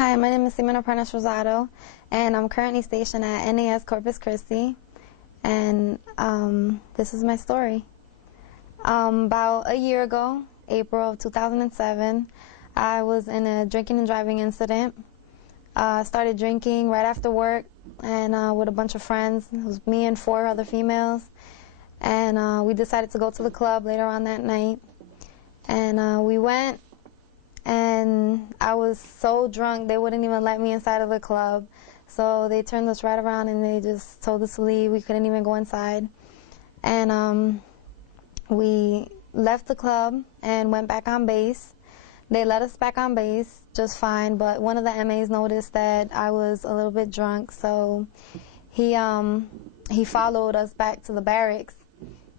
Hi, my name is Seaman Rosado, and I'm currently stationed at NAS Corpus Christi, and this is my story. About a year ago, April of 2007, I was in a drinking and driving incident. I started drinking right after work and with a bunch of friends. It was me and 4 other females, and we decided to go to the club later on that night, and we went. And I was so drunk, they wouldn't even let me inside of the club. So they turned us right around and they just told us to leave. We couldn't even go inside. And we left the club and went back on base. They let us back on base just fine, but one of the MAs noticed that I was a little bit drunk, so he followed us back to the barracks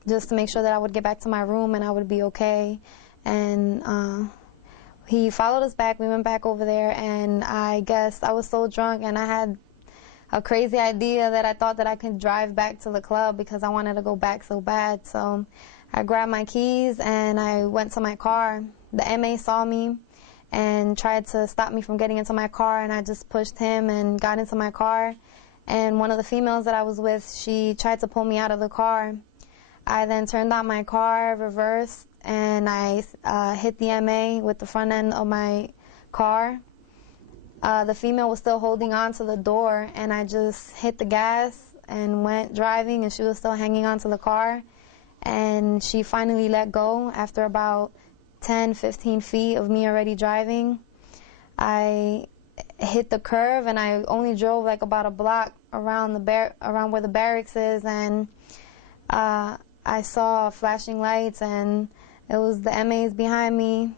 just to make sure that I would get back to my room and I would be okay. And he followed us back. We went back over there, and I guess I was so drunk, and I had a crazy idea that I thought that I could drive back to the club because I wanted to go back so bad. So I grabbed my keys, and I went to my car. The MA saw me and tried to stop me from getting into my car, and I just pushed him and got into my car. And one of the females that I was with, she tried to pull me out of the car. I then turned on my car, reversed, and I hit the MA with the front end of my car. The female was still holding on to the door, and I just hit the gas and went driving, and she was still hanging on to the car. And she finally let go after about 10, 15 feet of me already driving. I hit the curve, and I only drove like about a block around around where the barracks is, and I saw flashing lights, and it was the MAs behind me.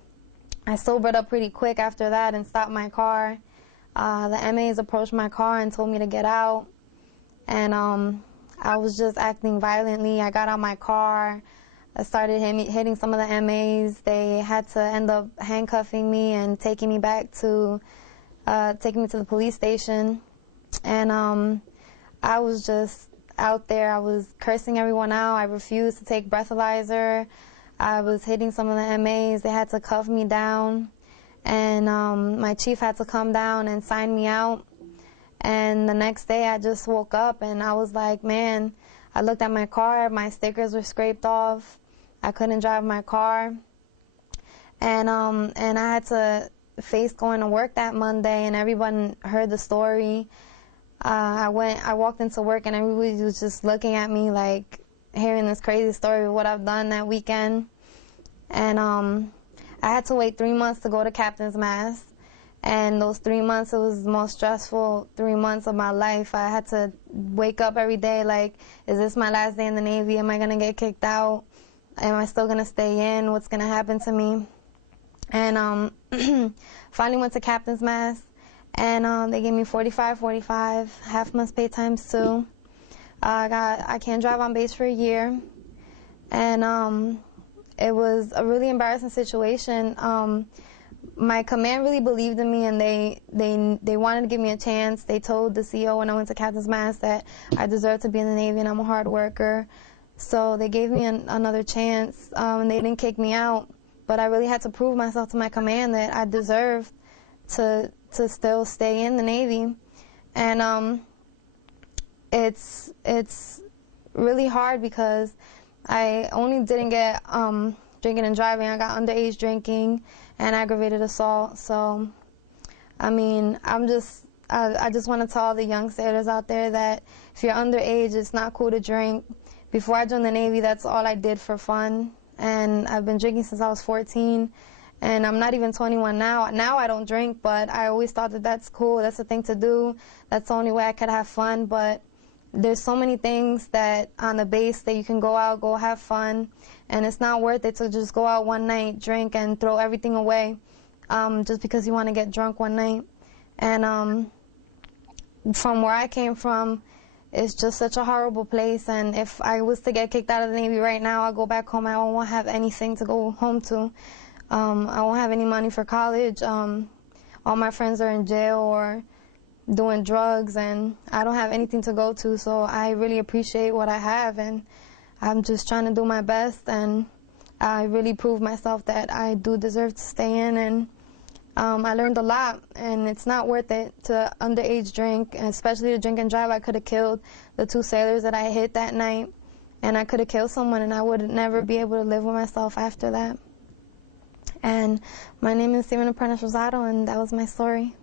I sobered up pretty quick after that and stopped my car. The MAs approached my car and told me to get out. And I was just acting violently. I got out my car. I started hitting some of the MAs. They had to end up handcuffing me and taking me to the police station. And I was just out there. I was cursing everyone out. I refused to take breathalyzer. I was hitting some of the MAs. They had to cuff me down, and my chief had to come down and sign me out. And the next day I just woke up, and I was like, man, I looked at my car. My stickers were scraped off. I couldn't drive my car. And I had to face going to work that Monday, and everyone heard the story. I walked into work, and everybody was just looking at me like, hearing this crazy story of what I've done that weekend. And I had to wait 3 months to go to captain's mast. And those 3 months, it was the most stressful 3 months of my life. I had to wake up every day like, is this my last day in the Navy? Am I going to get kicked out? Am I still going to stay in? What's going to happen to me? And finally went to captain's mast, and they gave me 45, half month's pay times 2. I can't drive on base for a year, and it was a really embarrassing situation. My command really believed in me, and they wanted to give me a chance. They told the CEO when I went to captain's mast that I deserved to be in the Navy and I'm a hard worker. So they gave me another chance, and they didn't kick me out. But I really had to prove myself to my command that I deserved to still stay in the Navy. And it's really hard because I only didn't get drinking and driving. I got underage drinking and aggravated assault. So, I mean, I just want to tell all the young sailors out there that if you're underage, it's not cool to drink. Before I joined the Navy, that's all I did for fun. And I've been drinking since I was 14. And I'm not even 21 now. Now I don't drink, but I always thought that that's cool. That's the thing to do. That's the only way I could have fun. But there's so many things that on the base that you can go out, go have fun, and it's not worth it to just go out one night, drink, and throw everything away just because you want to get drunk one night. And from where I came from, it's just such a horrible place, and if I was to get kicked out of the Navy right now, I'll go back home. I won't have anything to go home to. I won't have any money for college. All my friends are in jail or doing drugs, and I don't have anything to go to, so I really appreciate what I have, and I'm just trying to do my best, and I really proved myself that I do deserve to stay in, and I learned a lot, and it's not worth it to underage drink, and especially to drink and drive. I could have killed the 2 sailors that I hit that night, and I could have killed someone, and I would never be able to live with myself after that. And my name is Seaman Apprentice Rosado, and that was my story.